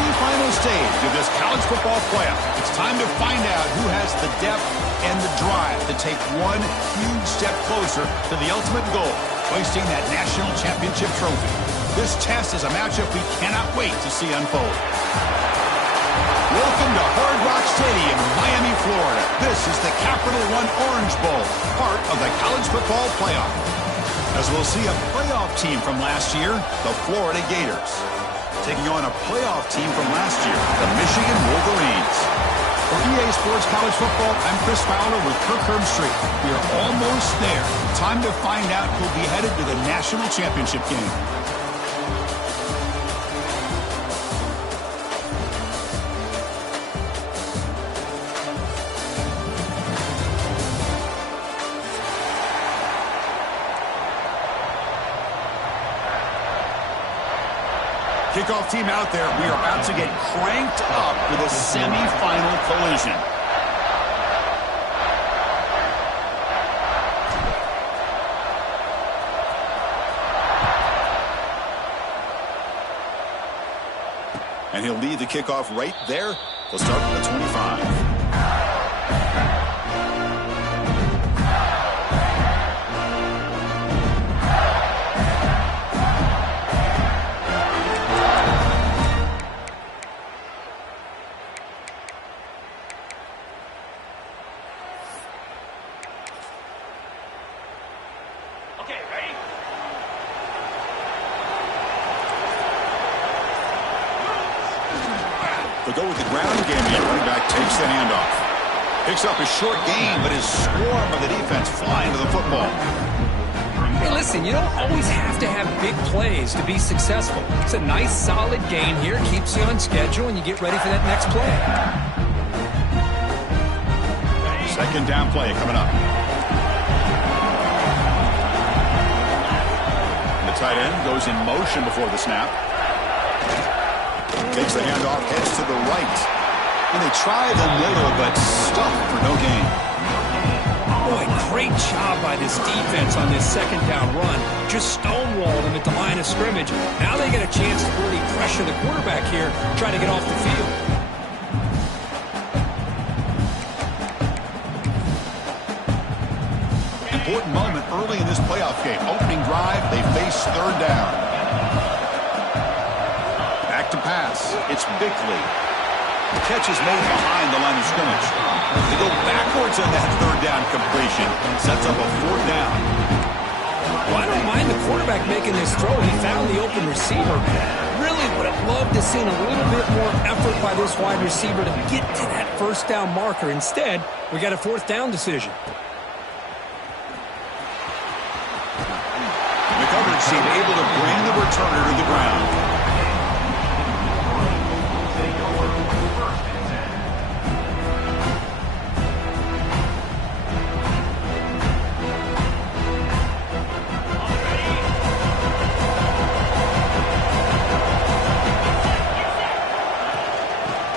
semifinal stage of this college football playoff. It's time to find out who has the depth and the drive to take one huge step closer to the ultimate goal, hoisting that national championship trophy. This test is a matchup we cannot wait to see unfold. Welcome to Hard Rock Stadium, Miami, Florida. This is the Capital One Orange Bowl, part of the college football playoff. As we'll see a playoff team from last year, the Florida Gators, taking on a playoff team from last year, the Michigan Wolverines. For EA Sports College Football, I'm Chris Fowler with Kirk Herbstreit. We are almost there. Time to find out who'll be headed to the national championship game. Kickoff team out there. We are about to get cranked up with a semifinal collision. And he'll lead the kickoff right there. He'll start from the 25. They'll go with the ground game here. Running back takes the handoff. Picks up a short gain, but is swarmed by the defense flying to the football. Hey, listen, you don't always have to have big plays to be successful. It's a nice, solid gain here. Keeps you on schedule, and you get ready for that next play. Second down play coming up. The tight end goes in motion before the snap. Takes the handoff, heads to the right. And they try the middle, but stuffed for no gain. Boy, great job by this defense on this second down run. Just stonewalled him at the line of scrimmage. Now they get a chance to really pressure the quarterback here, try to get off the field. Important moment early in this playoff game. Opening drive, they face third down. To pass. It's Bickley. The catch is made behind the line of scrimmage. They go backwards on that third down completion. Sets up a fourth down. Well, I don't mind the quarterback making this throw. He found the open receiver. Really would have loved to seen a little bit more effort by this wide receiver to get to that first down marker. Instead, we got a fourth down decision. The coverage team able to bring the returner to the ground.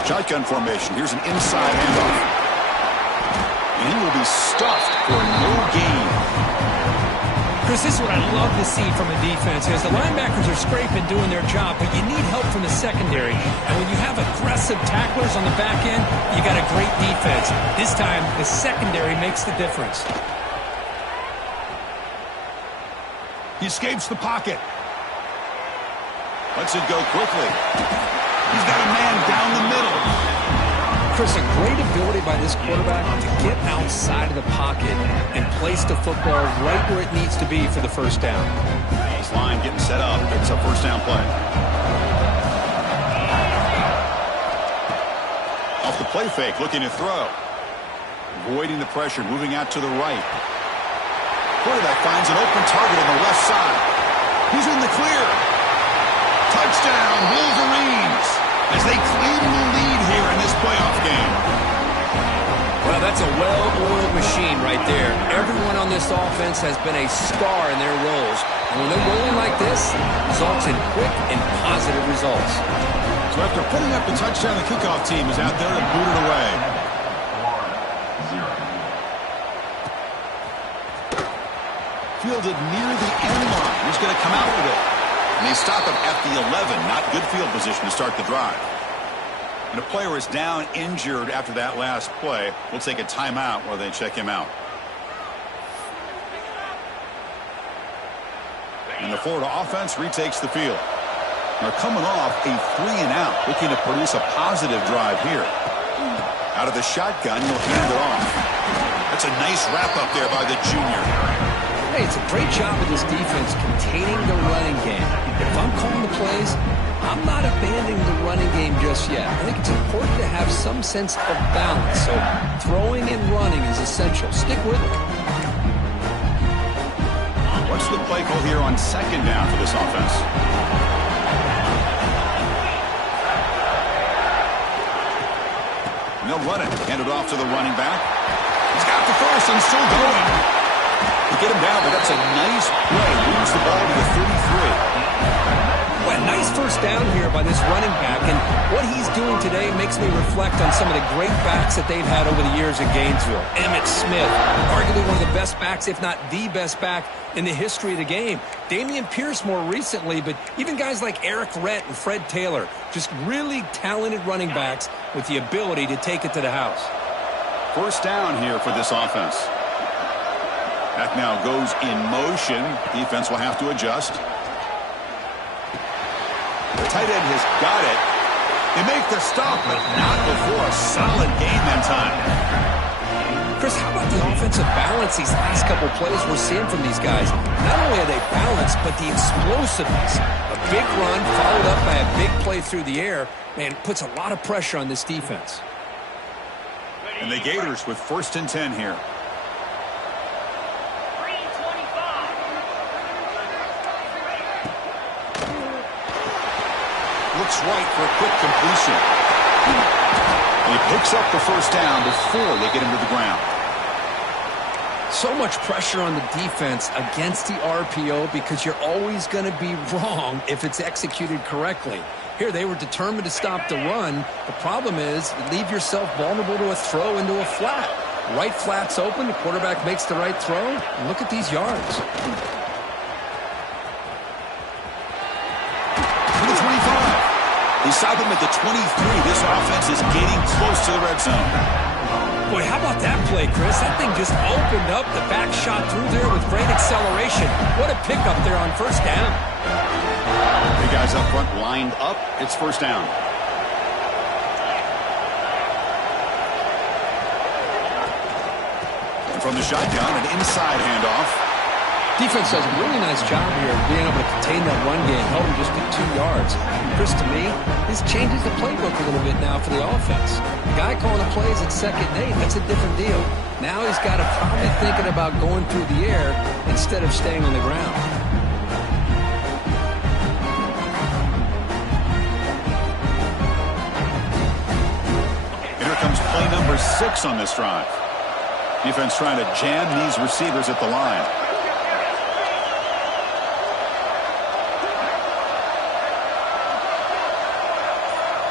Shotgun formation. Here's an inside handoff. And he will be stuffed for no gain. Chris, this is what I love to see from a defense. As the linebackers are scraping, doing their job, but you need help from the secondary. And when you have aggressive tacklers on the back end, you got a great defense. This time, the secondary makes the difference. He escapes the pocket. Lets it go quickly. He's got a man down the middle. Chris, a great ability by this quarterback to get outside of the pocket and place the football right where it needs to be for the first down. This line getting set up. It's a first down play. Off the play fake, looking to throw. Avoiding the pressure, moving out to the right. Quarterback finds an open target on the left side. He's in the clear. Touchdown, Wolverines, as they claim the lead here in this playoff game. Well, that's a well-oiled machine right there. Everyone on this offense has been a star in their roles. And when they're rolling like this, results in quick and positive results. So after putting up the touchdown, the kickoff team is out there to boot it away. Fielded near the end line. Who's going to come out with it? And they stop him at the 11. Not good field position to start the drive. And a player is down injured after that last play. We'll take a timeout while they check him out. And the Florida offense retakes the field. They're coming off a 3-and-out, looking to produce a positive drive here. Out of the shotgun, he'll hand it off. That's a nice wrap-up there by the junior. Hey, it's a great job of this defense containing the running game. If I'm calling the plays, I'm not abandoning the running game just yet. I think it's important to have some sense of balance. So throwing and running is essential. Stick with it. What's the play call here on second down for this offense? And they'll run it. Hand it off to the running back. He's got the first and still going. To get him down, but that's a nice play. Moves the ball to the 33. Well, nice first down here by this running back, and what he's doing today makes me reflect on some of the great backs that they've had over the years at Gainesville. Emmitt Smith, arguably one of the best backs, if not the best back in the history of the game. Damian Pierce more recently, but even guys like Eric Rett and Fred Taylor, just really talented running backs with the ability to take it to the house. First down here for this offense. That now goes in motion. Defense will have to adjust. The tight end has got it. They make the stop, but not before a solid gain that time. Chris, how about the offensive balance these last couple plays we're seeing from these guys? Not only are they balanced, but the explosiveness. A big run followed up by a big play through the air, man, puts a lot of pressure on this defense. And the Gators with 1st and 10 here. Looks right for a quick completion. He picks up the first down before they get him to the ground. So much pressure on the defense against the RPO because you're always going to be wrong if it's executed correctly. Here, they were determined to stop the run. The problem is you leave yourself vulnerable to a throw into a flat. Right flat's open. The quarterback makes the right throw. And look at these yards. He stopped him at the 23. This offense is getting close to the red zone. Boy, how about that play, Chris? That thing just opened up. The back shot through there with great acceleration. What a pickup there on first down. The guys up front lined up. It's first down. And from the shotgun, an inside handoff. Defense does a really nice job here of being able to contain that run game, held him just to 2 yards. Chris, to me, this changes the playbook a little bit now for the offense. The guy calling the plays at 2nd and 8, that's a different deal. Now he's got to probably thinking about going through the air instead of staying on the ground. And here comes play number 6 on this drive. Defense trying to jam these receivers at the line.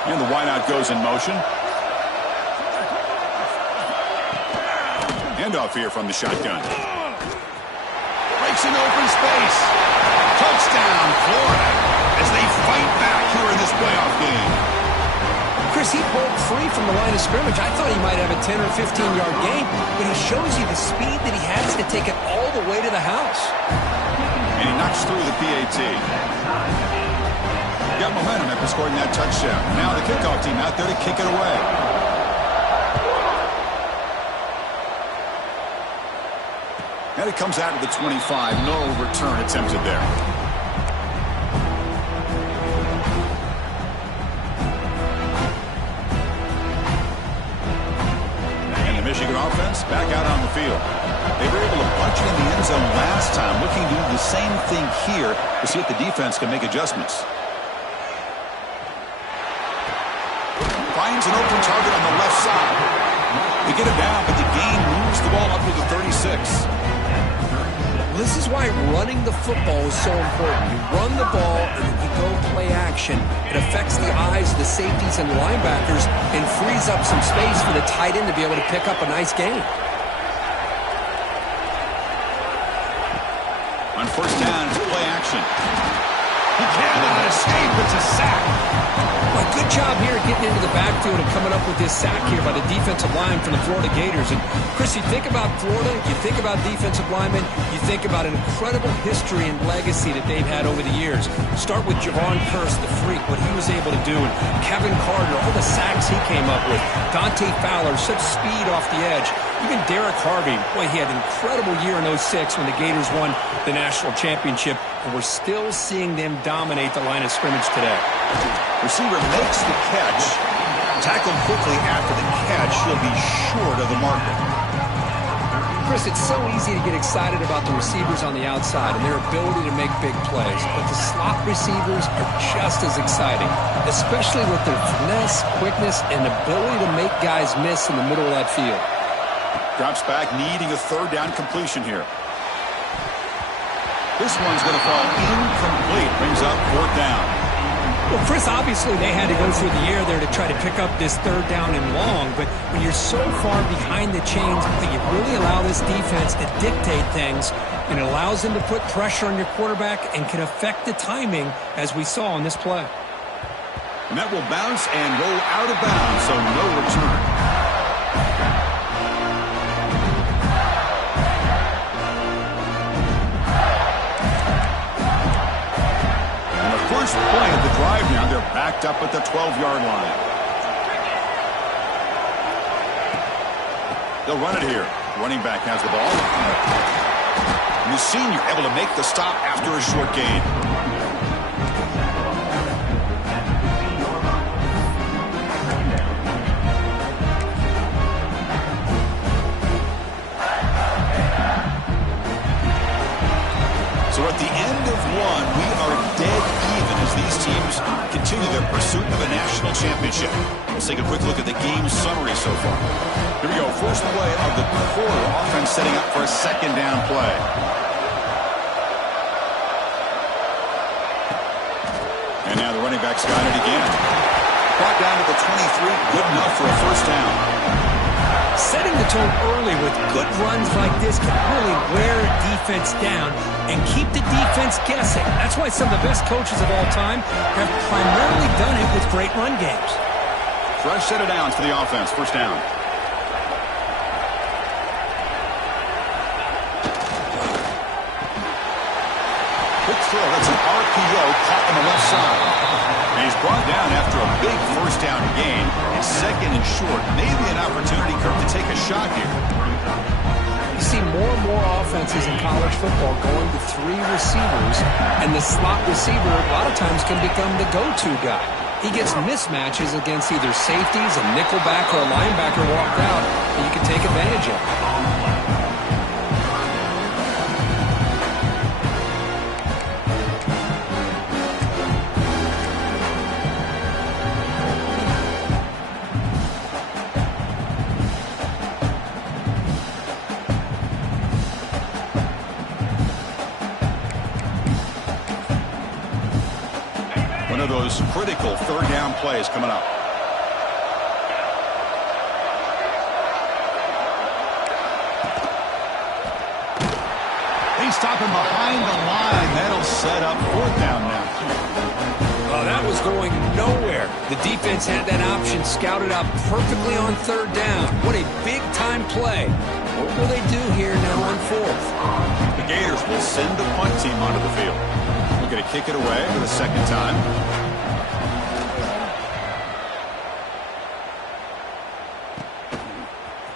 And the wideout goes in motion. Handoff here from the shotgun. Breaks in open space. Touchdown, Florida, as they fight back here in this playoff game. Chris, he broke free from the line of scrimmage. I thought he might have a 10 or 15-yard gain, but he shows you the speed that he has to take it all the way to the house. And he knocks through the PAT. Got momentum after scoring that touchdown. Now the kickoff team out there to kick it away. And it comes out to the 25. No return attempted there. And the Michigan offense back out on the field. They were able to punch it in the end zone last time. Looking to do the same thing here to see if the defense can make adjustments. Finds an open target on the left side. They get it down, but the gain moves the ball up to the 36. This is why running the football is so important. You run the ball, and then you go play action. It affects the eyes of the safeties and the linebackers and frees up some space for the tight end to be able to pick up a nice gain. On first down, it's play action. He cannot escape. It's a sack. But Good job here getting into the backfield and coming up with this sack here by the defensive line from the Florida Gators. And, Chris, you think about Florida, you think about defensive linemen, you think about an incredible history and legacy that they've had over the years. Start with Javon Curse, the freak, what he was able to do. And Kevin Carter, all the sacks he came up with. Dante Fowler, such speed off the edge. Even Derek Harvey, boy, he had an incredible year in '06 when the Gators won the national championship. And we're still seeing them dominate the line of scrimmage today. Receiver makes the catch. Tackled quickly after the catch. He'll be short of the marker. Chris, it's so easy to get excited about the receivers on the outside and their ability to make big plays. But the slot receivers are just as exciting, especially with their finesse, quickness, and ability to make guys miss in the middle of that field. Drops back, needing a third down completion here. This one's going to fall incomplete. Brings up fourth down. Well, Chris, obviously they had to go through the air there to try to pick up this third down and long, but when you're so far behind the chains, you really allow this defense to dictate things, and it allows them to put pressure on your quarterback and can affect the timing, as we saw on this play. And that will bounce and roll out of bounds, so no return. First play of the drive now. They're backed up at the 12-yard line. They'll run it here. Running back has the ball. And the senior able to make the stop after a short gain. So at the end of one, we are dead even as these teams continue their pursuit of a national championship. Let's take a quick look at the game summary so far. Here we go. First play of the quarter. Offense setting up for a second down play. And now the running back's got it again. Brought down to the 23. Good enough for a first down. Setting the tone early with good runs like this can really wear a defense down and keep the defense guessing. That's why some of the best coaches of all time have primarily done it with great run games. Fresh set of downs for the offense. First down. Quick throw. That's an RPO caught on the left side. And he's brought down after a big first down gain. It's second and short. Maybe an opportunity, Kirk, to take a shot here. You see more and more offenses in college football going to three receivers, and the slot receiver a lot of times can become the go-to guy. He gets mismatches against either safeties, a nickelback, or a linebacker walked out, and you can take advantage of it. Those critical third down plays coming up. They stop him behind the line. That'll set up fourth down now. Oh, that was going nowhere. The defense had that option scouted out perfectly on third down. What a big-time play. What will they do here now on fourth? The Gators will send the punt team onto the field. We're going to kick it away for the second time.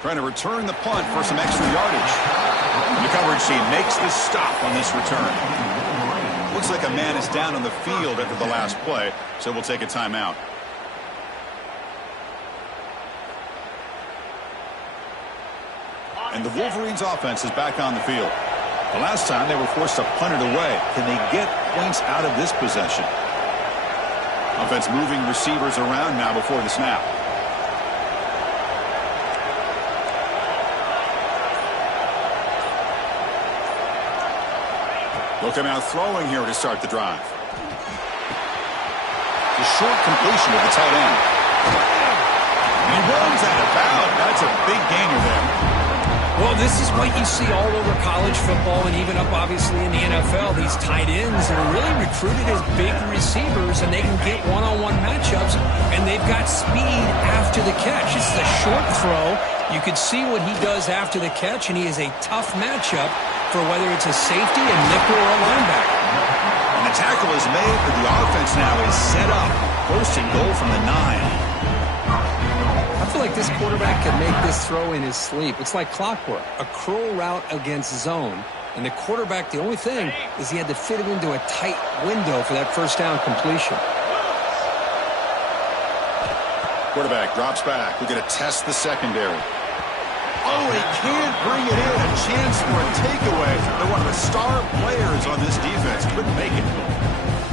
Trying to return the punt for some extra yardage. The coverage team makes the stop on this return. Looks like a man is down on the field after the last play, so we'll take a timeout. And the Wolverines offense is back on the field. The last time they were forced to punt it away. Can they get points out of this possession? Offense moving receivers around now before the snap. They'll come out throwing here to start the drive. The short completion to the tight end. And he runs out of bounds. That's a big gainer there. Well, Well, this is what you see all over college football and even up, obviously, in the NFL. These tight ends are really recruited as big receivers, and they can get one-on-one matchups, and they've got speed after the catch. This is a short throw. You can see what he does after the catch, and he is a tough matchup for whether it's a safety, a nickel, or a linebacker. And the tackle is made, but the offense now is set up. First and goal from the 9. I feel like this quarterback can make this throw in his sleep. It's like clockwork, a curl route against zone. And the quarterback, the only thing is he had to fit it into a tight window for that first down completion. Quarterback drops back. We're going to test the secondary. Oh, he can't bring it in. A chance for a takeaway. They're one of the star players on this defense. Couldn't make it.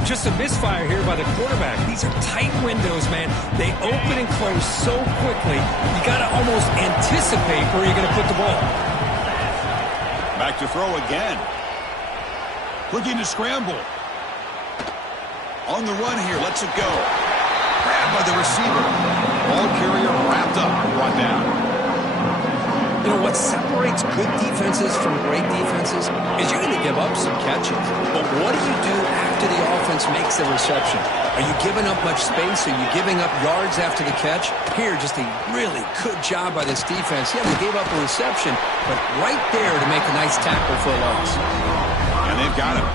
Just a misfire here by the quarterback. These are tight windows, man. They open and close so quickly, you got to almost anticipate where you're going to put the ball. Back to throw again. Looking to scramble. On the run here, lets it go. Grabbed by the receiver. Ball carrier wrapped up and brought down. You know, what separates good defenses from great defenses is you're going to give up some catches. But what do you do after the offense makes the reception? Are you giving up much space? Are you giving up yards after the catch? Here, just a really good job by this defense. Yeah, they gave up a reception, but right there to make a nice tackle for a loss. And they've got him.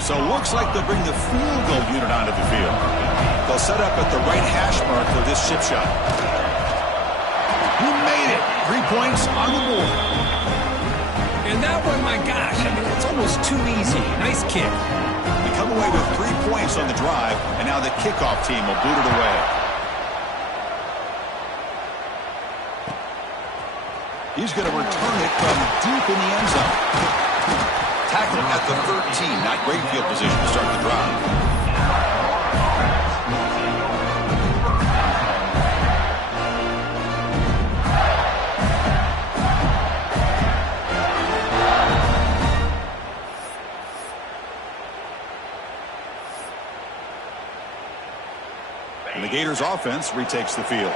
So it looks like they'll bring the field goal unit onto the field. They'll set up at the right hash mark for this chip shot. He made it. 3 points on the board. And that one, my gosh, I mean, it's almost too easy. Nice kick. They come away with 3 points on the drive, and now the kickoff team will boot it away. He's going to return it from deep in the end zone. Tackling at the 13. Not great field position to start the drive. And the Gators offense retakes the field.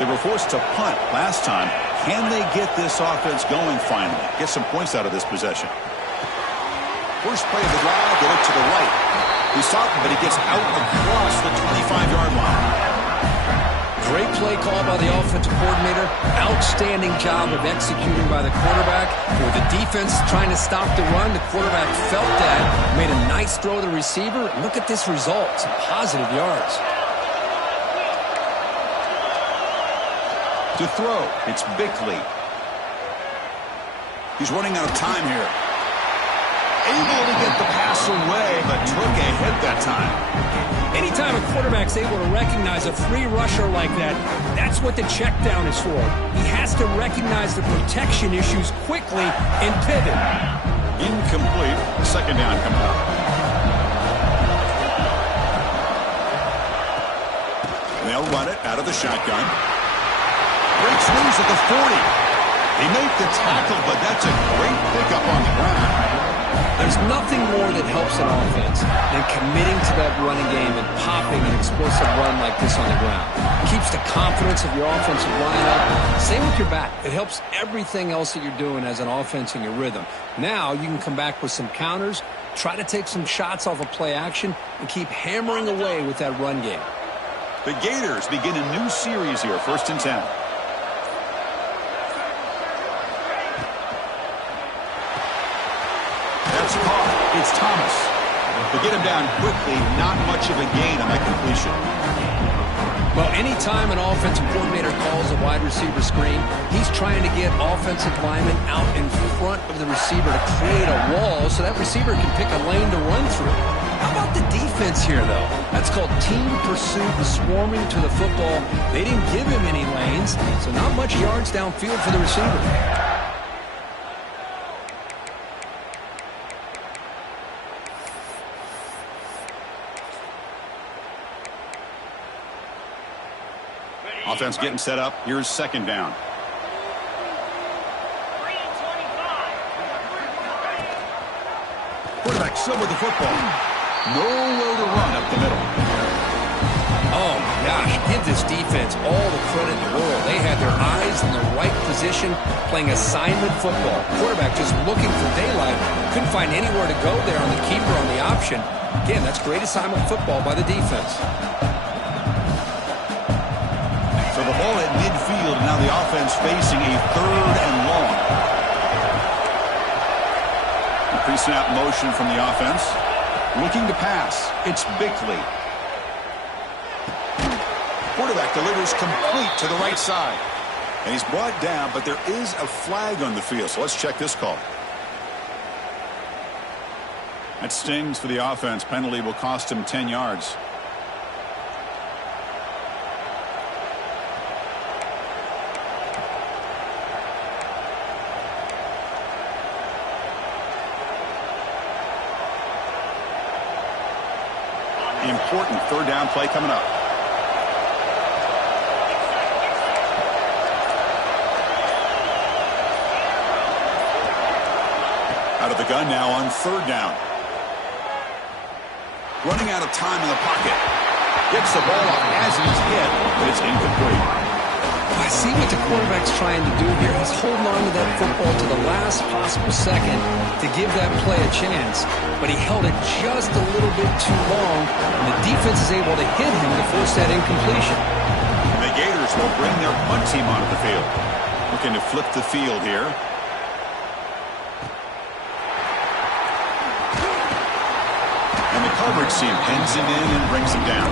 They were forced to punt last time. Can they get this offense going finally? Get some points out of this possession. First play of the drive, they look to the right. He stopped him, but he gets out across the 25-yard line. Great play call by the offensive coordinator. Outstanding job of executing by the quarterback. With the defense trying to stop the run, the quarterback felt that, made a nice throw to the receiver. Look at this result. Some positive yards. To throw, it's Bickley. He's running out of time here. Able to get the pass away, but took a hit that time. Anytime a quarterback's able to recognize a free rusher like that, that's what the check down is for. He has to recognize the protection issues quickly and pivot. Incomplete. Second down coming up. They'll run it out of the shotgun. Breaks loose at the 40. They make the tackle, but that's a great pickup on the ground. There's nothing more that helps an offense than committing to that running game and popping an explosive run like this on the ground. It keeps the confidence of your offensive line up. Same with your back. It helps everything else that you're doing as an offense in your rhythm. Now you can come back with some counters, try to take some shots off of play action, and keep hammering away with that run game. The Gators begin a new series here, 1st and 10. It's Thomas. They get him down quickly. Not much of a gain on that completion. Well, anytime an offensive coordinator calls a wide receiver screen, he's trying to get offensive linemen out in front of the receiver to create a wall so that receiver can pick a lane to run through. How about the defense here, though? That's called team pursuit, swarming to the football. They didn't give him any lanes, so not much yards downfield for the receiver. Offense getting set up. Here's 2nd down. Quarterback still with the football. Nowhere to run up the middle. Oh, my gosh. Give this defense all the credit in the world. They had their eyes in the right position, playing assignment football. Quarterback just looking for daylight. Couldn't find anywhere to go there on the keeper on the option. Again, that's great assignment football by the defense. So the ball at midfield, and now the offense facing a 3rd and long. Pre-snap motion from the offense. Looking to pass. It's Bickley. Quarterback delivers complete to the right side. And he's brought down, but there is a flag on the field. So let's check this call. That stings for the offense. Penalty will cost him 10 yards. Important 3rd down play coming up. Out of the gun now on 3rd down. Running out of time in the pocket. Gets the ball off as he's hit, but it's incomplete. I see what the quarterback's trying to do here. He's holding on to that football to the last possible second to give that play a chance, but he held it just a little bit too long, and the defense is able to hit him to force that incompletion. And the Gators will bring their punt team onto the field. Looking to flip the field here. And the coverage team pins him in and brings him down.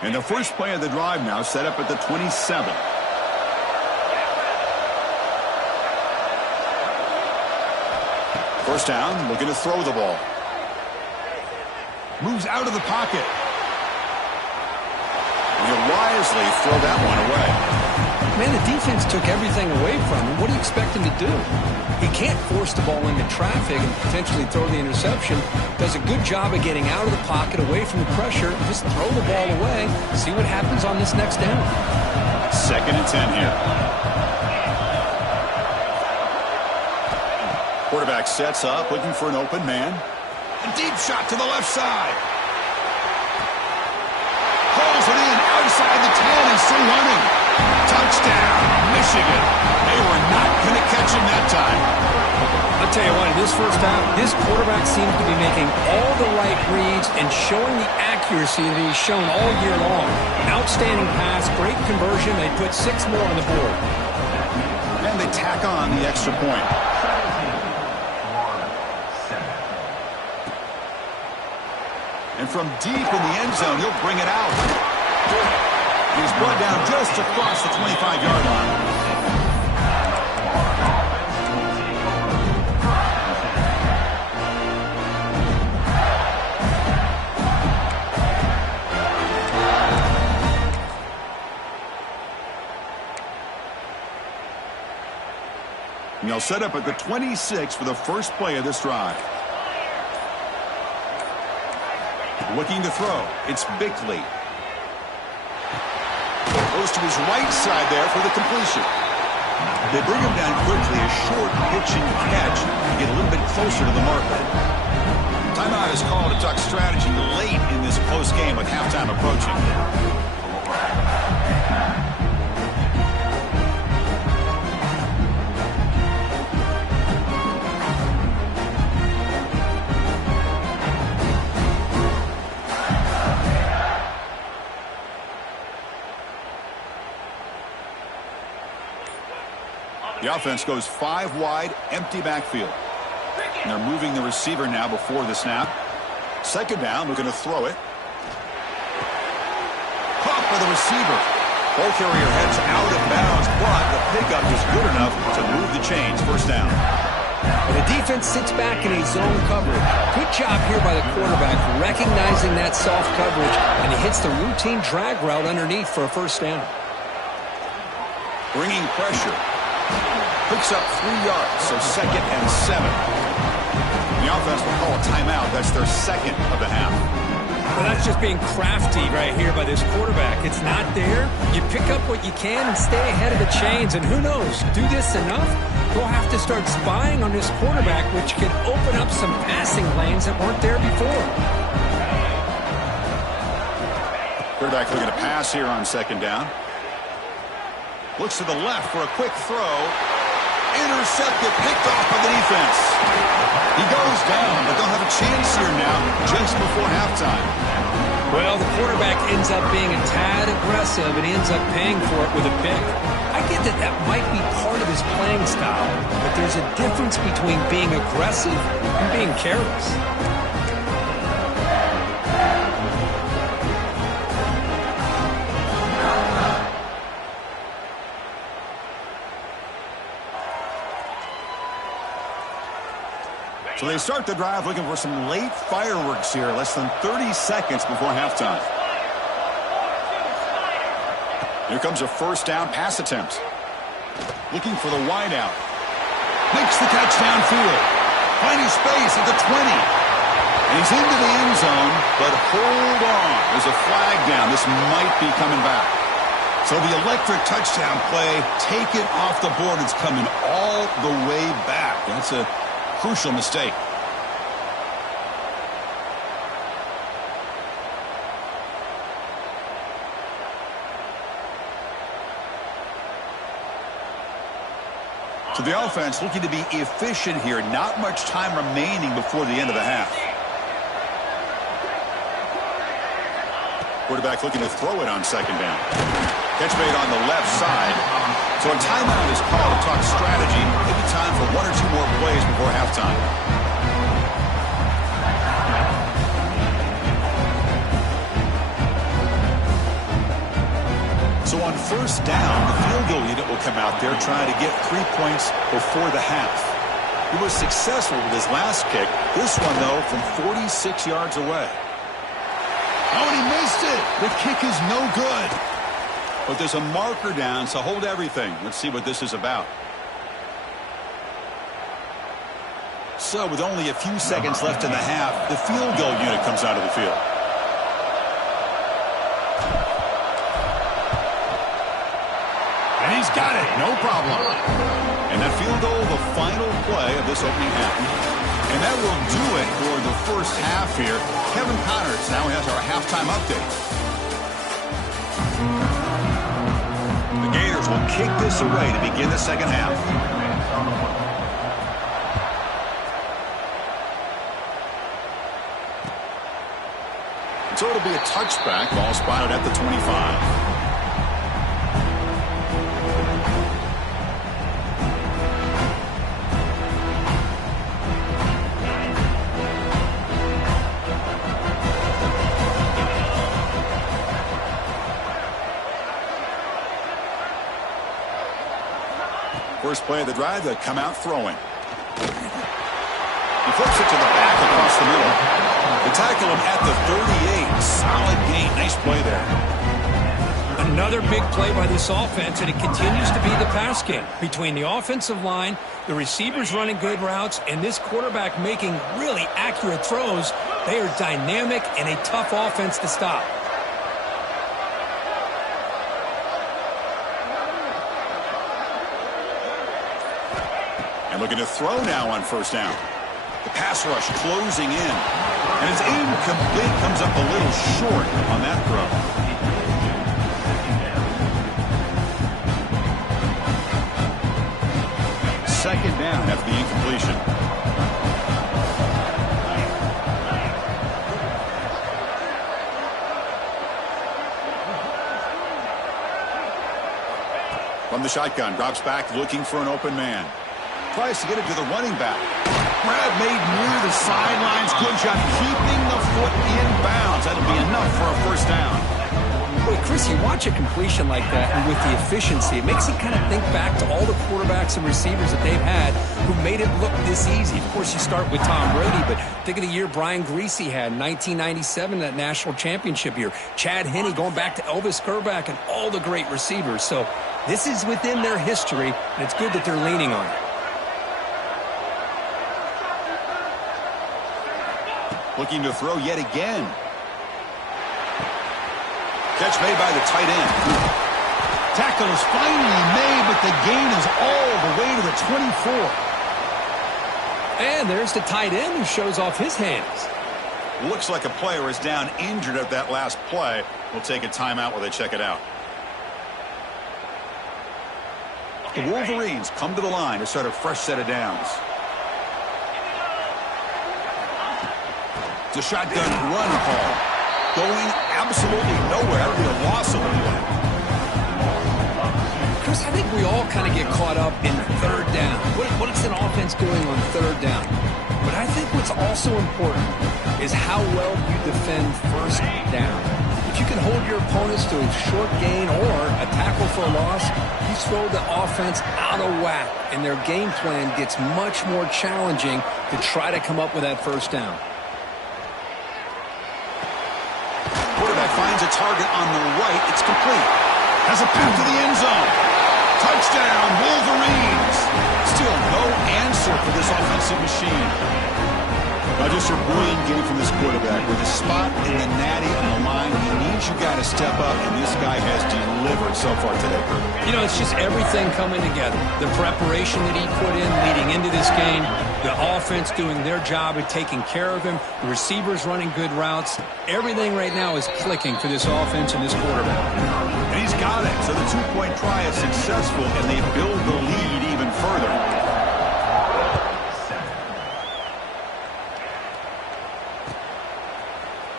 And the first play of the drive now set up at the 27. First down, looking to throw the ball. Moves out of the pocket. And he'll wisely throw that one away. Man, the defense took everything away from him. What do you expect him to do? He can't force the ball into traffic and potentially throw the interception. Does a good job of getting out of the pocket, away from the pressure. Just throw the ball away. See what happens on this next down. 2nd and 10 here. Quarterback sets up, looking for an open man. A deep shot to the left side. Pulls it in outside the 10 and still running. Touchdown, Michigan. They were not going to catch him that time. I'll tell you what, in this first half, this quarterback seems to be making all the right reads and showing the accuracy that he's shown all year long. Outstanding pass, great conversion. They put 6 more on the board. And they tack on the extra point. And from deep in the end zone, he'll bring it out. He's brought down just across the 25-yard line. And they'll set up at the 26 for the first play of this drive. Looking to throw. It's Bickley. Goes to his right side there for the completion. They bring him down quickly. A short pitch and catch to get a little bit closer to the marker. Timeout is called to talk strategy late in this close game with halftime approaching. The offense goes 5 wide, empty backfield. And they're moving the receiver now before the snap. 2nd down, looking to throw it. Caught by the receiver. Ball carrier heads out of bounds, but the pickup is good enough to move the chains. First down. The defense sits back in a zone coverage. Good job here by the quarterback, recognizing that soft coverage, and he hits the routine drag route underneath for a first down. Bringing pressure. Picks up 3 yards, so 2nd and 7. The The offense will call a timeout. That's their second of the half. Well, that's just being crafty right here by this quarterback. It's not there. You pick up what you can and stay ahead of the chains. And who knows, do this enough, we'll have to start spying on this quarterback, which could open up some passing lanes that weren't there before. Quarterback looking to pass here on second down. Looks to the left for a quick throw. Intercepted, picked off by the defense. He goes down, but they'll have a chance here now just before halftime. Well, the quarterback ends up being a tad aggressive, and he ends up paying for it with a pick. I get that that might be part of his playing style, but there's a difference between being aggressive and being careless. So they start the drive looking for some late fireworks here, less than 30 seconds before halftime. Here comes a first down pass attempt. Looking for the wideout. Makes the catch downfield. Finding space at the 20. And he's into the end zone, but hold on. There's a flag down. This might be coming back. So the electric touchdown play, take it off the board. It's coming all the way back. That's a crucial mistake. So the offense looking to be efficient here. Not much time remaining before the end of the half. Quarterback looking to throw it on second down. Catch made on the left side. So a timeout is called to talk strategy. Maybe time for one or two more plays before halftime. So on first down, the field goal unit will come out there trying to get 3 points before the half. He was successful with his last kick. This one, though, from 46 yards away. Oh, and he missed it. The kick is no good. But there's a marker down, so hold everything. Let's see what this is about. So with only a few seconds left in the half, the field goal unit comes out of the field. And he's got it, no problem. And that field goal, the final play of this opening half. And that will do it for the first half here. Kevin Connors now has our halftime update. The Gators will kick this away to begin the second half. So it'll be a touchback, ball spotted at the 25. First play of the drive, they come out throwing. He flips it to the back across the middle. They tackle him at the 38. Solid gain. Nice play there. Another big play by this offense, and it continues to be the pass game. Between the offensive line, the receivers running good routes, and this quarterback making really accurate throws, they are dynamic and a tough offense to stop. Looking to throw now on first down. The pass rush closing in. And it's incomplete. Comes up a little short on that throw. Second down after the incompletion. From the shotgun, drops back looking for an open man. Tries to get it to the running back. Grab made near the sidelines. Good job keeping the foot in bounds. That'll be enough for a first down. Wait, Chris, you watch a completion like that, and with the efficiency, it makes you kind of think back to all the quarterbacks and receivers that they've had who made it look this easy. Of course, you start with Tom Brady, but think of the year Brian Greasy had in 1997, that national championship year. Chad Henne going back to Elvis Grbac and all the great receivers. So this is within their history, and it's good that they're leaning on it. Looking to throw yet again. Catch made by the tight end. Tackle is finally made, but the gain is all the way to the 24. And there's the tight end who shows off his hands. Looks like a player is down injured at that last play. We'll take a timeout while they check it out. The Wolverines come to the line to start a fresh set of downs. It's a shotgun run call. Going absolutely nowhere. That'll be a loss of the play. Chris, I think we all kind of get caught up in third down. What is an offense doing on third down? But I think what's also important is how well you defend first down. If you can hold your opponents to a short gain or a tackle for a loss, you throw the offense out of whack, and their game plan gets much more challenging to try to come up with that first down. Quarterback finds a target on the right. It's complete. Has a path to the end zone. Touchdown, Wolverines. Still no answer for this offensive machine. Now just a brilliant game from this quarterback with a spot in the natty on the line. He needs you guys to step up, and this guy has delivered so far today. You know, it's just everything coming together. The preparation that he put in leading into this game, the offense doing their job at taking care of him, the receivers running good routes. Everything right now is clicking for this offense and this quarterback. And he's got it. So the two-point try is successful, and they build the lead even further.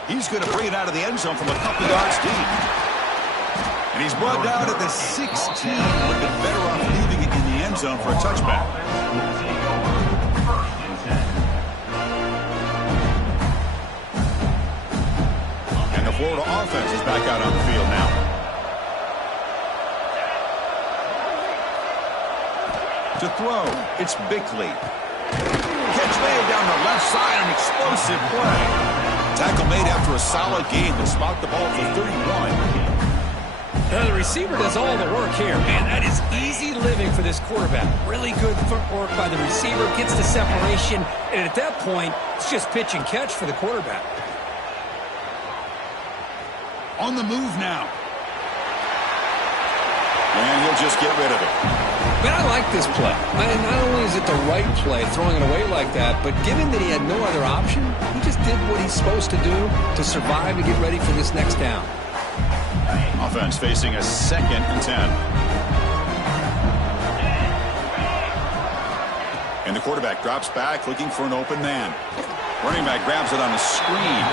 He's going to bring it out of the end zone from a couple yards deep. And he's brought down at the 16. Would have been better off leaving it in the end zone for a touchback. And the Florida offense is back out on the field now. To throw, it's Bickley. Catch made down the left side, an explosive play. Tackle made after a solid game to spot the ball for 31. Now the receiver does all the work here. Man, that is easy living for this quarterback. Really good footwork by the receiver, gets the separation, and at that point, it's just pitch and catch for the quarterback. On the move now. And he'll just get rid of it. Man, I like this play. Not only is it the right play, throwing it away like that, but given that he had no other option, he just did what he's supposed to do to survive and get ready for this next down. Offense facing a 2nd and 10. And the quarterback drops back looking for an open man. Running back grabs it on the screen.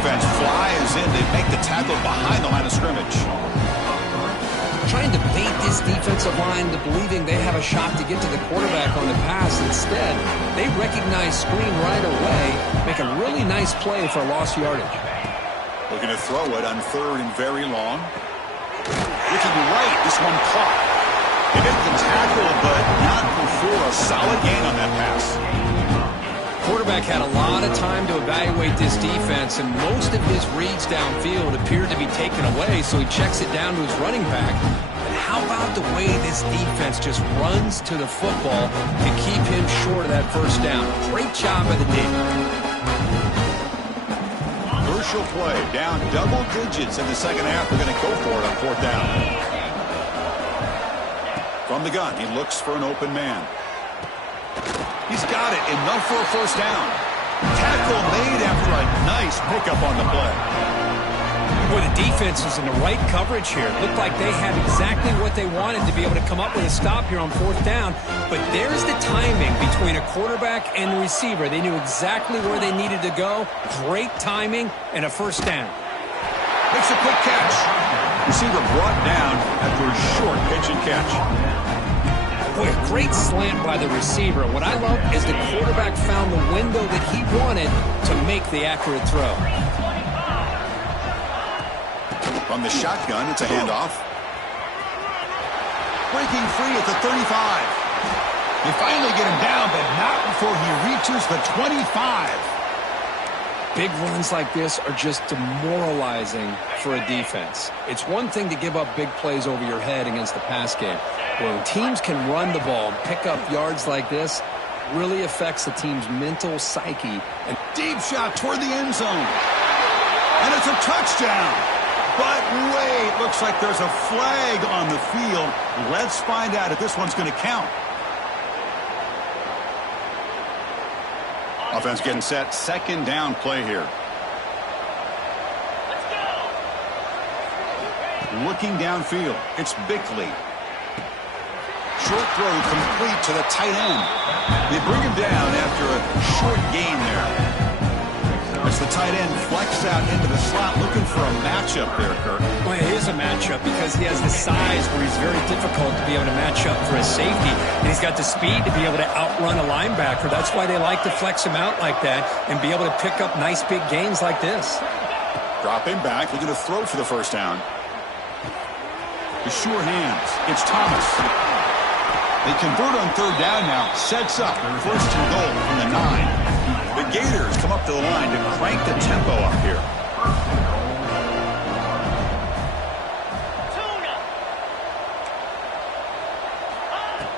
Defense flies in. They make the tackle behind the line of scrimmage. Trying to bait this defensive line to believing they have a shot to get to the quarterback on the pass. Instead, they recognize screen right away, make a really nice play for lost yardage. Looking to throw it on 3rd and very long. Looking right, this one caught. They make the tackle, but not before a solid gain on that pass. Quarterback had a lot of time to evaluate this defense, and most of his reads downfield appeared to be taken away, so he checks it down to his running back. But how about the way this defense just runs to the football to keep him short of that first down? Great job by the D. Crucial play, down double digits in the second half. They're going to go for it on 4th down. From the gun, he looks for an open man. He's got it, enough for a first down. Tackle made after a nice pickup on the play. Boy, the defense was in the right coverage here. It looked like they had exactly what they wanted to be able to come up with a stop here on 4th down. But there's the timing between a quarterback and the receiver. They knew exactly where they needed to go. Great timing and a first down. Makes a quick catch. Receiver brought down after a short pitch and catch. Boy, a great slant by the receiver. What I love is the quarterback found the window that he wanted to make the accurate throw. From the shotgun, it's a handoff. Breaking free at the 35. They finally get him down, but not before he reaches the 25. Big runs like this are just demoralizing for a defense. It's one thing to give up big plays over your head against the pass game. When teams can run the ball and pick up yards like this, really affects the team's mental psyche. And Deep shot toward the end zone. And it's a touchdown. But wait, looks like there's a flag on the field. Let's find out if this one's going to count. Offense getting set. Second down play here. Let's go. Looking downfield. It's Bickley. Short throw complete to the tight end. They bring him down after a short gain there. As the tight end flex out into the slot, looking for a matchup there, Kirk. Well, it is a matchup because he has the size where he's very difficult to be able to match up for a safety. And he's got the speed to be able to outrun a linebacker. That's why they like to flex him out like that and be able to pick up nice big gains like this. Dropping back, looking to throw for the first down. The sure hands. It's Thomas. They convert on third down now. Sets up first and goal from the 9. The Gators come up to the line to crank the tempo up here.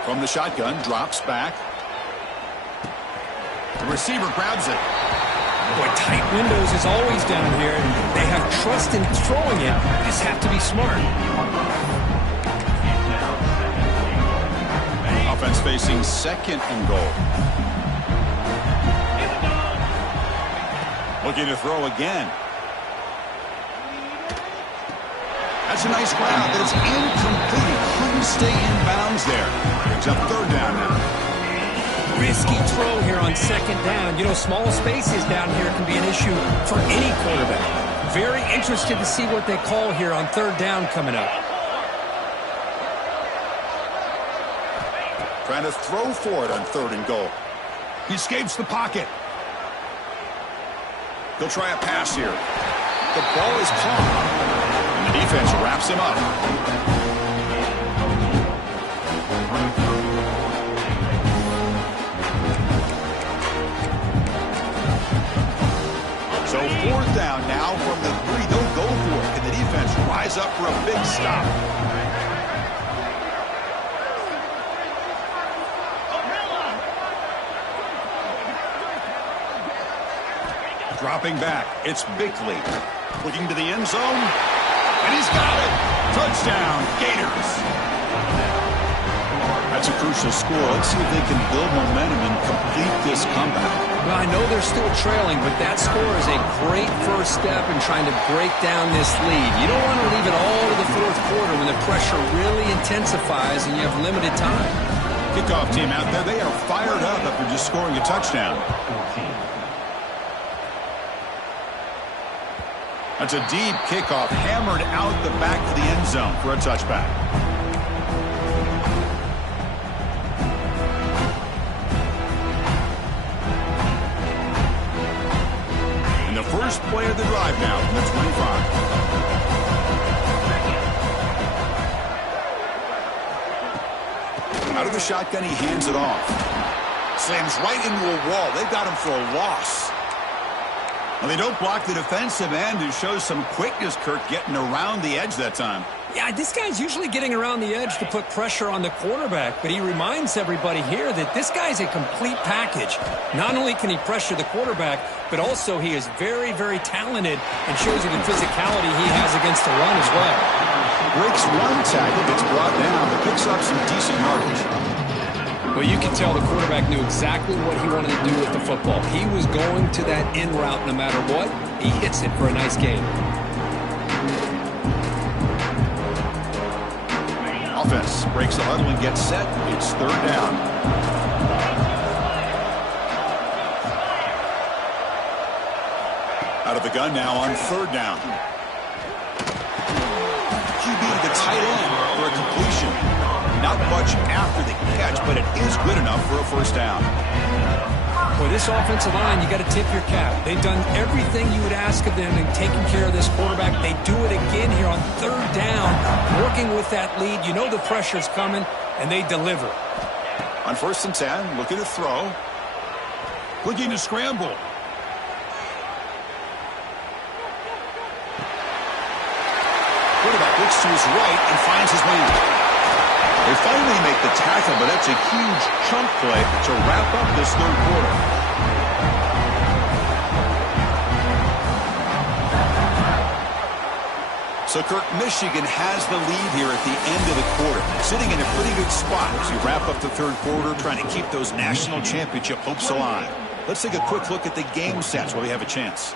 From the shotgun, drops back. The receiver grabs it. Boy, tight windows is always down here. They have trust in throwing it. You just have to be smart. Offense facing second and goal. Looking to throw again. That's a nice grab, but it's incomplete. He couldn't stay in bounds there. Brings up third down now. Risky throw here on second down. You know, small spaces down here can be an issue for any quarterback. Very interested to see what they call here on third down coming up. Trying to throw for it on third and goal. He escapes the pocket. They'll try a pass here. The ball is caught. And the defense wraps him up. So fourth down now from the 3. They'll go for it. Can the defense rise up for a big stop? Dropping back, it's Bickley. Looking to the end zone, and he's got it. Touchdown, Gators. That's a crucial score. Let's see if they can build momentum and complete this comeback. Well, I know they're still trailing, but that score is a great first step in trying to break down this lead. You don't want to leave it all to the fourth quarter when the pressure really intensifies and you have limited time. Kickoff team out there, they are fired up after just scoring a touchdown. That's a deep kickoff, hammered out the back of the end zone for a touchback. And the first play of the drive now from the 25. Out of the shotgun, he hands it off. Slams right into a wall. They've got him for a loss. Well, they don't block the defensive end, who shows some quickness, Kirk, getting around the edge that time. Yeah, this guy's usually getting around the edge to put pressure on the quarterback, but he reminds everybody here that this guy's a complete package. Not only can he pressure the quarterback, but also he is very, very talented and shows you the physicality he has against the run as well. Breaks one tackle, gets brought down, but picks up some decent yardage. Well, you can tell the quarterback knew exactly what he wanted to do with the football. He was going to that in route no matter what. He hits it for a nice gain. Offense breaks the huddle and gets set. It's third down. Out of the gun now on third down. QB to the tight end for a completion. Not much after the catch, but it is good enough for a first down. Boy, this offensive line, you got to tip your cap. They've done everything you would ask of them in taking care of this quarterback. They do it again here on third down, working with that lead. You know the pressure's coming, and they deliver. On first and 10, looking to throw. Looking to scramble. Quarterback looks to his right and finds his man. They finally make the tackle, but that's a huge chunk play to wrap up this third quarter. So, Kirk, Michigan has the lead here at the end of the quarter, sitting in a pretty good spot as you wrap up the third quarter, trying to keep those national championship hopes alive. Let's take a quick look at the game stats while we have a chance.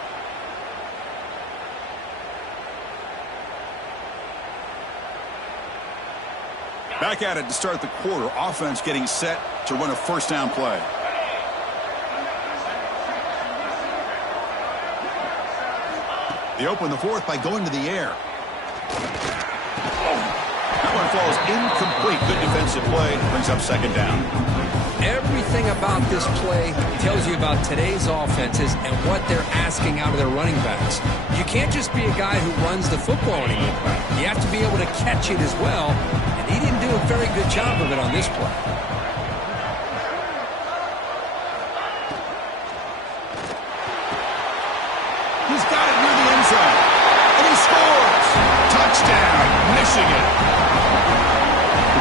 Back at it to start the quarter. Offense getting set to run a first down play. They open the fourth by going to the air. That one falls incomplete. Good defensive play. Brings up second down. Everything about this play tells you about today's offenses and what they're asking out of their running backs. You can't just be a guy who runs the football anymore. You have to be able to catch it as well, and he didn't do a very good job of it on this play. He's got it near the end zone, and he scores! Touchdown, Michigan!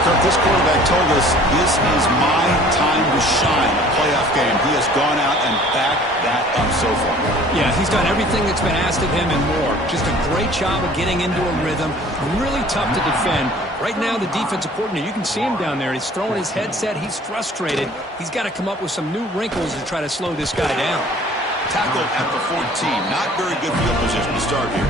Kirk, this quarterback told us this is my time to shine, a playoff game. He has gone out and backed that up so far. Yeah, he's done everything that's been asked of him and more. Just a great job of getting into a rhythm. Really tough to defend. Right now, the defensive coordinator, you can see him down there. He's throwing his headset. He's frustrated. He's got to come up with some new wrinkles to try to slow this guy down. Tackled at the 14. Not very good field position to start here.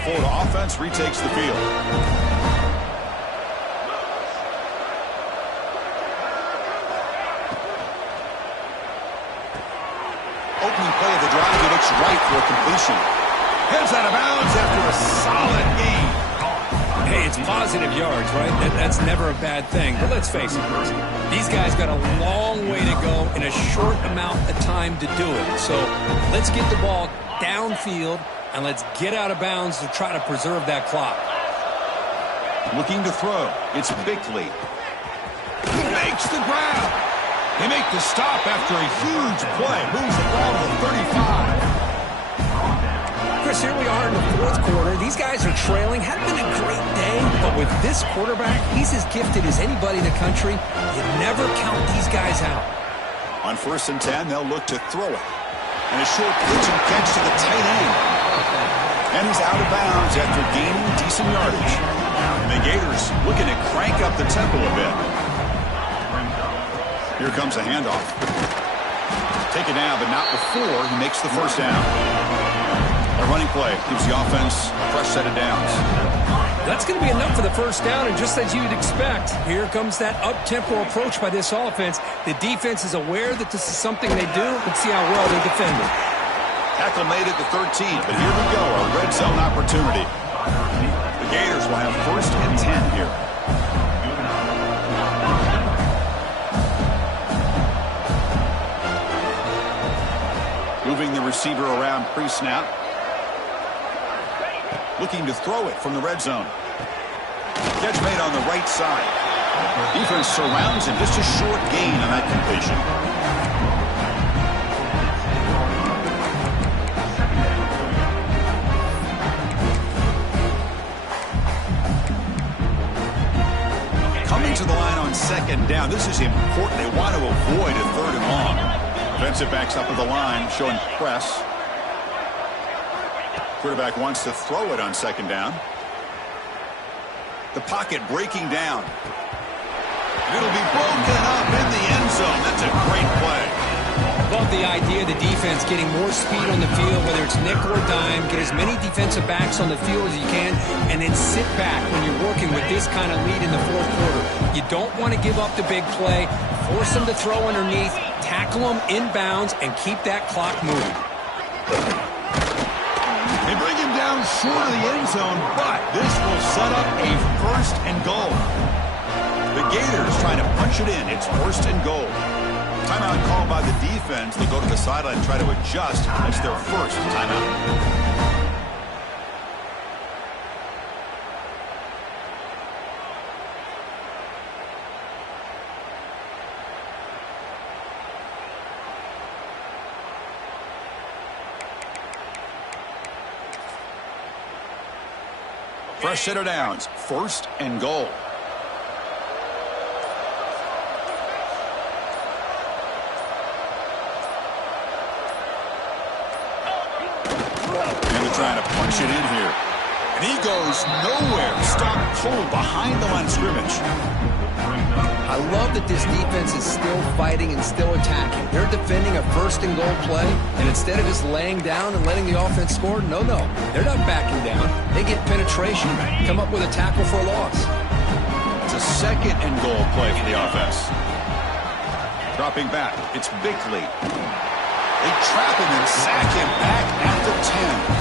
Florida offense retakes the field. Opening play of the drive, he looks right for a completion. Heads out of bounds after a solid gain. Hey, it's positive yards, right? That's never a bad thing. But let's face it, these guys got a long way to go in a short amount of time to do it. So let's get the ball downfield, and let's get out of bounds to try to preserve that clock. Looking to throw. It's Bickley. He makes the grab. They make the stop after a huge play. Moves the ball to the 35. Chris, here we are in the fourth quarter. These guys are trailing. Hadn't been a great day, but with this quarterback, he's as gifted as anybody in the country. You never count these guys out. On 1st and 10, they'll look to throw it. And a short pitch and catch to the tight end. And he's out of bounds after gaining decent yardage. And the Gators looking to crank up the tempo a bit. Here comes a handoff. Taken down, but not before he makes the first down. A running play gives the offense a fresh set of downs. That's going to be enough for the first down, and just as you'd expect, here comes that up-tempo approach by this offense. The defense is aware that this is something they do. Let's see how well they defend it. Tackle made at the 13, but here we go, a red zone opportunity. The Gators will have 1st and 10 here. Moving the receiver around pre-snap. Looking to throw it from the red zone. Catch made on the right side. Defense surrounds him. Just a short gain on that completion. Coming to the line on 2nd down. This is important. They want to avoid a 3rd and long. Defensive backs up at the line, showing press. Quarterback wants to throw it on 2nd down. The pocket breaking down. It'll be broken up in the end zone. That's a great play. Love the idea of the defense getting more speed on the field, whether it's nickel or dime. Get as many defensive backs on the field as you can, and then sit back when you're working with this kind of lead in the fourth quarter. You don't want to give up the big play. Force them to throw underneath, tackle them inbounds, and keep that clock moving. They bring him down short of the end zone, but this will set up a 1st and goal. The Gators trying to punch it in. It's 1st and goal. Timeout called by the defense. They'll go to the sideline and try to adjust. That's their first timeout. Fresh set of downs. 1st and goal. trying to punch it in here. And he goes nowhere. Stop cold behind the line of scrimmage. I love that this defense is still fighting and still attacking. They're defending a first-and-goal play, and instead of just laying down and letting the offense score, no. They're not backing down. They get penetration, come up with a tackle for a loss. It's a second-and-goal play for the offense. Dropping back, it's Bickley. They trap him and sack him back at the 10.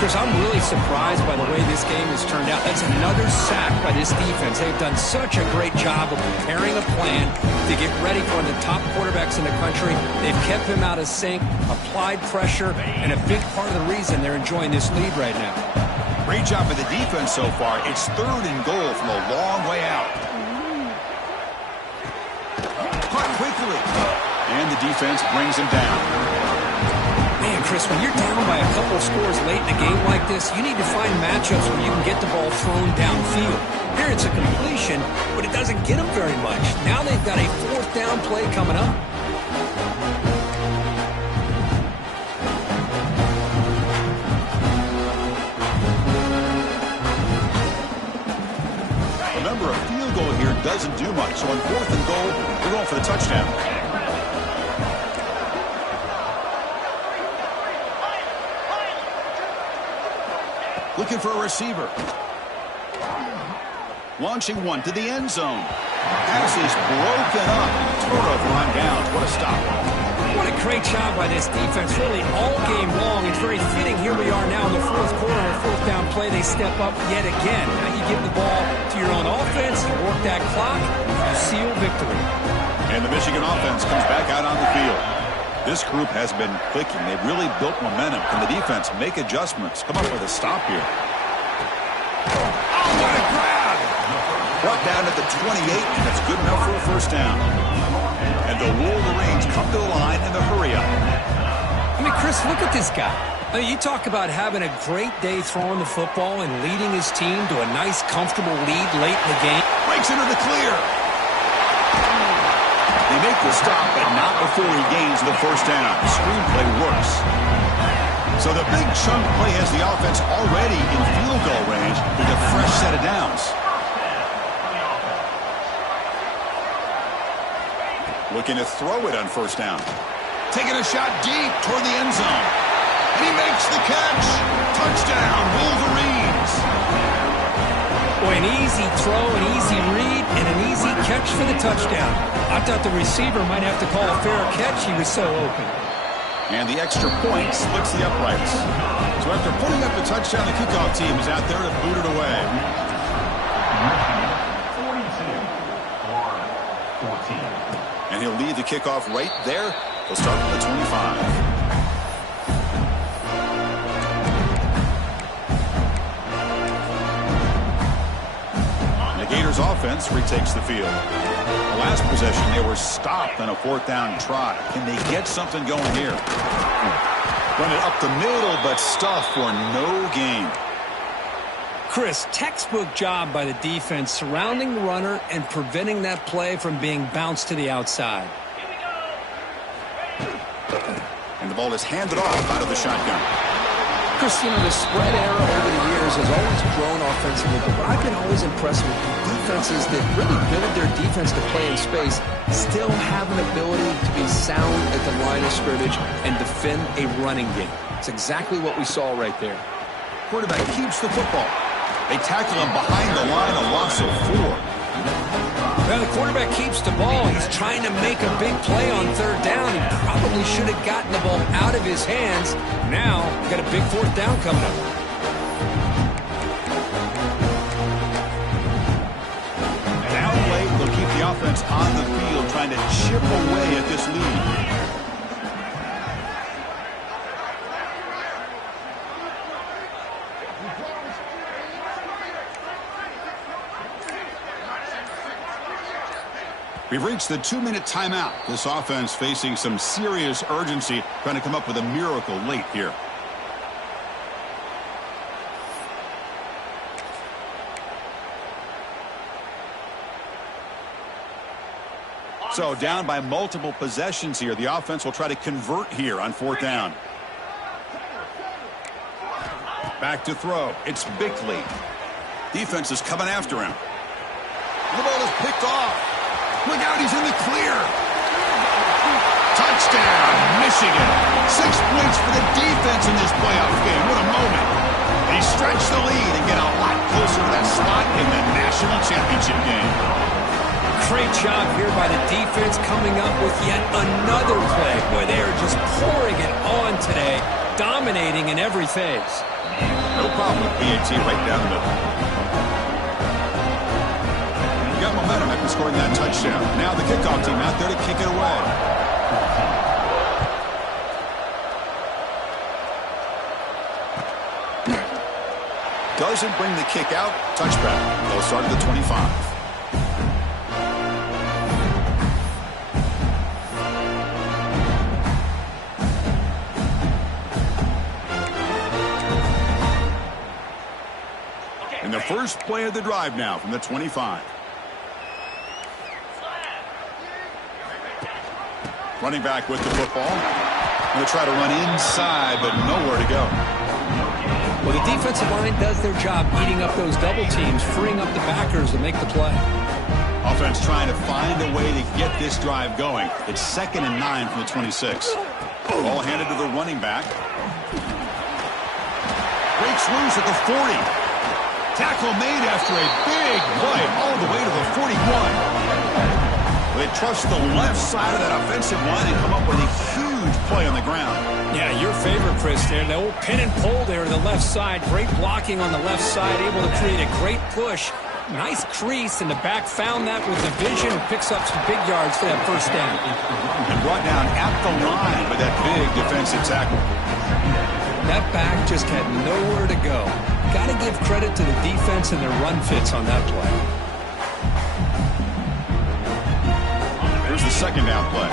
Chris, I'm really surprised by the way this game has turned out. That's another sack by this defense. They've done such a great job of preparing a plan to get ready for one of the top quarterbacks in the country. They've kept him out of sync, applied pressure, and a big part of the reason they're enjoying this lead right now. Great job by the defense so far. It's 3rd and goal from a long way out. Caught quickly. And the defense brings him down. Man, Chris, when you're down by a couple of scores late in a game like this, you need to find matchups where you can get the ball thrown downfield. Here it's a completion, but it doesn't get them very much. Now they've got a 4th down play coming up. Remember, a field goal here doesn't do much. So on 4th and goal, we're going for the touchdown. Looking for a receiver. Launching one to the end zone. Pass is broken up. Turnover on downs. What a stop. What a great job by this defense. Really all game long. It's very fitting. Here we are now in the 4th quarter. A 4th down play. They step up yet again. Now you give the ball to your own offense. You work that clock. You seal victory. And the Michigan offense comes back out on the field. This group has been clicking. They've really built momentum. Can the defense make adjustments? Come up with a stop here. Oh, what a grab! Brought down at the 28, and that's good enough for a 1st down. And the Wolverines come to the line in the hurry-up. I mean, Chris, look at this guy. I mean, you talk about having a great day throwing the football and leading his team to a nice, comfortable lead late in the game. Breaks into the clear. They make the stop, but not before he gains the 1st down. Screenplay works. So the big chunk play has the offense already in field goal range with a fresh set of downs. Looking to throw it on 1st down. Taking a shot deep toward the end zone. And he makes the catch. Touchdown, Wolverines. Boy, an easy throw, an easy read, and an easy catch for the touchdown. I thought the receiver might have to call a fair catch. He was so open. And the extra point splits the uprights. So after putting up the touchdown, the kickoff team is out there to boot it away. 42-14. And he'll lead the kickoff right there. He'll start from the 25. Gators offense retakes the field. The last possession, they were stopped on a 4th down try. Can they get something going here? Run it up the middle, but stuff for no gain. Chris, textbook job by the defense surrounding the runner and preventing that play from being bounced to the outside. And the ball is handed off out of the shotgun. Chris, you know, the spread era over the years has always grown offensively, but I've been always impressed with defenses that really build their defense to play in space, still have an ability to be sound at the line of scrimmage and defend a running game. It's exactly what we saw right there. Quarterback keeps the football. They tackle him behind the line, a loss of 4. Well, the quarterback keeps the ball. He's trying to make a big play on 3rd down. He probably should have gotten the ball out of his hands. Now, got a big 4th down coming up. An outplay will keep the offense on the field, trying to chip away at this lead. We've reached the 2-minute timeout. This offense facing some serious urgency, trying to come up with a miracle late here. So down by multiple possessions here. The offense will try to convert here on 4th down. Back to throw. It's Bickley. Defense is coming after him. The ball is picked off. Look out, he's in the clear. Touchdown, Michigan. 6 points for the defense in this playoff game. What a moment. They stretch the lead and get a lot closer to that spot in the national championship game. Great job here by the defense coming up with yet another play. Boy, they are just pouring it on today, dominating in every phase. No problem with PAT right down the middle. You got momentum after scoring that touchdown. Now the kickoff team out there to kick it away. Doesn't bring the kick out. Touchback. They'll start at the 25. And the first play of the drive now from the 25. Running back with the football. Going to try to run inside, but nowhere to go. Well, the defensive line does their job eating up those double teams, freeing up the backers to make the play. Offense trying to find a way to get this drive going. It's 2nd and 9 from the 26. Ball handed to the running back. Breaks loose at the 40. Tackle made after a big play all the way to the 41. They trust the left side of that offensive line and come up with a huge play on the ground. Yeah, your favorite, Chris, there. The old pin and pull there to the left side. Great blocking on the left side, able to create a great push. Nice crease, and the back found that with the vision and picks up some big yards for that first down. And brought down at the line with that big defensive tackle. That back just had nowhere to go. Got to give credit to the defense and their run fits on that play. Here's the second down play.